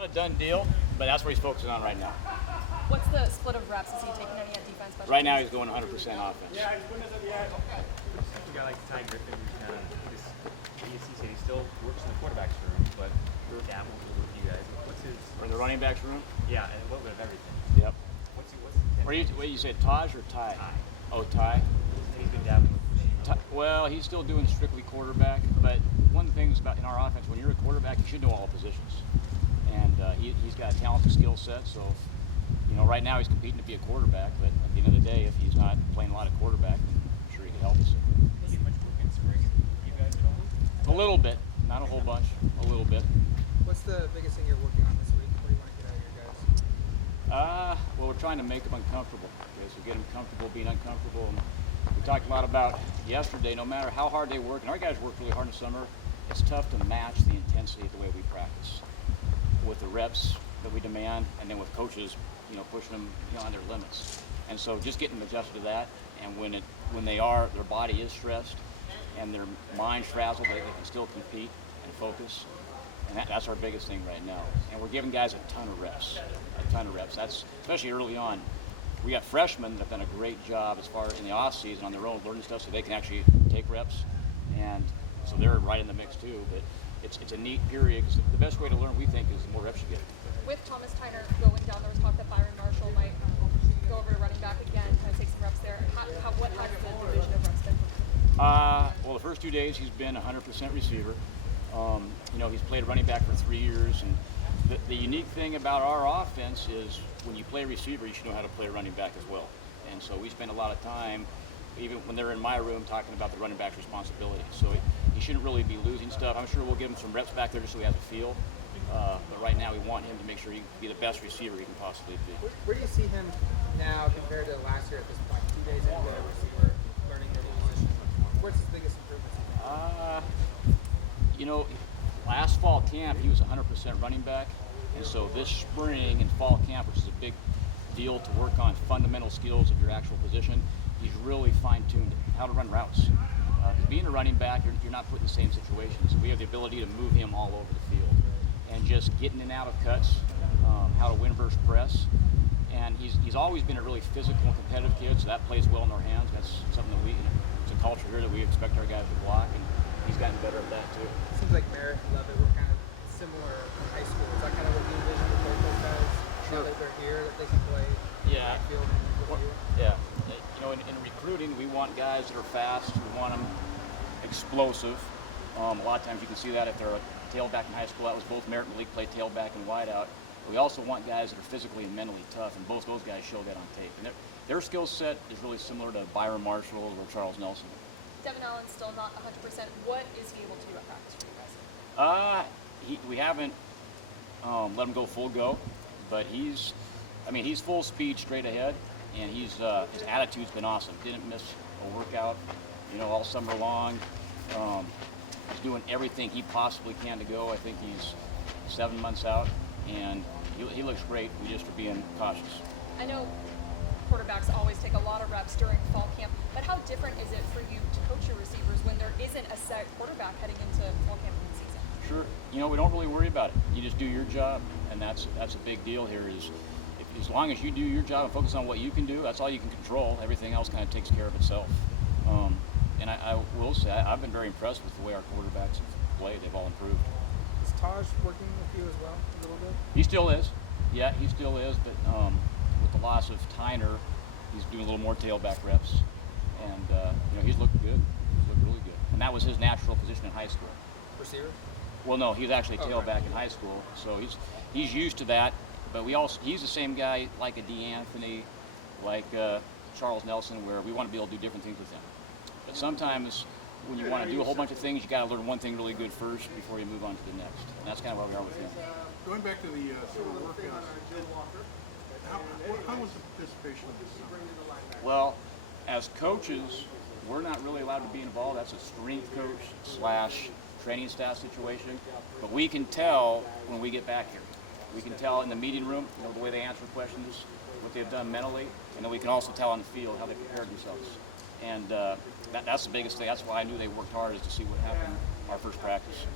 not a done deal, but that's what he's focusing on right now. What's the split of reps? Is he taking any at defense? Right now, he's going 100% offense. Yeah, he's putting us at the edge. A guy like Ty Griffin, who's kind of he said he still works in the quarterback's room, but dabbles a little with you guys. What's his? Or in the running backs room? Yeah, and a little bit of everything. Yep. What's his? Wait, you said Taj or Ty? Ty. Oh, Ty. He's been dabbling with Well, he's still doing strictly quarterback, but one of the things about in our offense, when you're a quarterback, you should know all positions. And he's got a talented skill set, so right now he's competing to be a quarterback, but at the end of the day, if he's not playing a lot of quarterback, then I'm sure he can help us. Is he much work in spring? You guys at all? A little bit, not a whole bunch, a little bit. What's the biggest thing you're working on this week? What do you want to get out of your guys? Well, we're trying to make them uncomfortable. Okay, so get them comfortable being uncomfortable. And we talked a lot about yesterday, no matter how hard they work, and our guys work really hard in the summer, it's tough to match the intensity of the way we practice with the reps that we demand, and then with coaches, pushing them on their limits. And so just getting them adjusted to that, and when their body is stressed and their mind's frazzled, they can still compete and focus. And that's our biggest thing right now. And we're giving guys a ton of reps. That's especially early on. We got freshmen that have done a great job as far in the off season on their own learning stuff, so they can actually take reps, and so they're right in the mix too. But it's a neat period because the best way to learn, we think, is the more reps you get. With Thomas Tyner going down, there was talk that Byron Marshall might go over to running back again, kind of take some reps there. What has the division of reps been? Well, the first 2 days he's been 100% receiver. He's played running back for 3 years, and the unique thing about our offense is when you play receiver, you should know how to play running back as well. And so we spend a lot of time, even when they're in my room, talking about the running back's responsibility. So he shouldn't really be losing stuff. I'm sure we'll give him some reps back there just so he has a feel. But right now we want him to make sure he can be the best receiver he can possibly be. Where do you see him now compared to last year at this point? 2 days into the receiver, learning their position. What's his biggest improvements? Last fall camp he was 100% running back, and so this spring and fall camp, which is a big deal to work on fundamental skills of your actual position, he's really fine-tuned how to run routes. Being a running back, you're not put in the same situations. We have the ability to move him all over the field, and just getting in and out of cuts, how to win versus press. And he's always been a really physical and competitive kid, so that plays well in our hands. That's something that it's a culture here that we expect our guys to block, and he's gotten better at that too. It seems like Merritt and Lubick were kind of similar in high school. Is that kind of what you envision with both those guys? Sure. Now that they're here, that they can play backfield and with you? Yeah. In recruiting, we want guys that are fast. We want them explosive. A lot of times you can see that if they're a tailback in high school. That was both Merritt and Malik played tailback and wideout. We also want guys that are physically and mentally tough, and both those guys show that on tape. And their skill set is really similar to Byron Marshall or Charles Nelson. Devin Allen's still not 100%. What is he able to do at practice for you guys? We haven't let him go full go, but he's full speed straight ahead, and his attitude's been awesome. Didn't miss a workout, all summer long. He's doing everything he possibly can to go. I think he's 7 months out, and he looks great. We just are being cautious. I know quarterbacks always take a lot of reps during fall camp, but how different is it for you to coach your receivers when there isn't a set quarterback heading into fall camp and season? Sure. We don't really worry about it. You just do your job, and that's a big deal here. As long as you do your job and focus on what you can do, that's all you can control. Everything else kind of takes care of itself. And I will say I've been very impressed with the way our quarterbacks have played. They've all improved. Is Taj working with you as well a little bit? He still is. Yeah, he still is. But with the loss of Tyner, he's doing a little more tailback reps, and he's looked good. He's looked really good. And that was his natural position in high school. Receiver? Well, no, he was actually tailback in high school, so he's used to that. But he's the same guy like a DeAnthony, like Charles Nelson, where we want to be able to do different things with him. But sometimes when you want to do a whole bunch of things, you got to learn one thing really good first before you move on to the next. And that's kind of where we are with him. Going back to the summer workouts, how was the participation of this summer? Well, as coaches, we're not really allowed to be involved. That's a strength coach / training staff situation. But we can tell when we get back here. We can tell in the meeting room, the way they answer questions, what they've done mentally, and then we can also tell on the field how they prepared themselves. And that's the biggest thing. That's why I knew they worked hard, is to see what happened our first practice.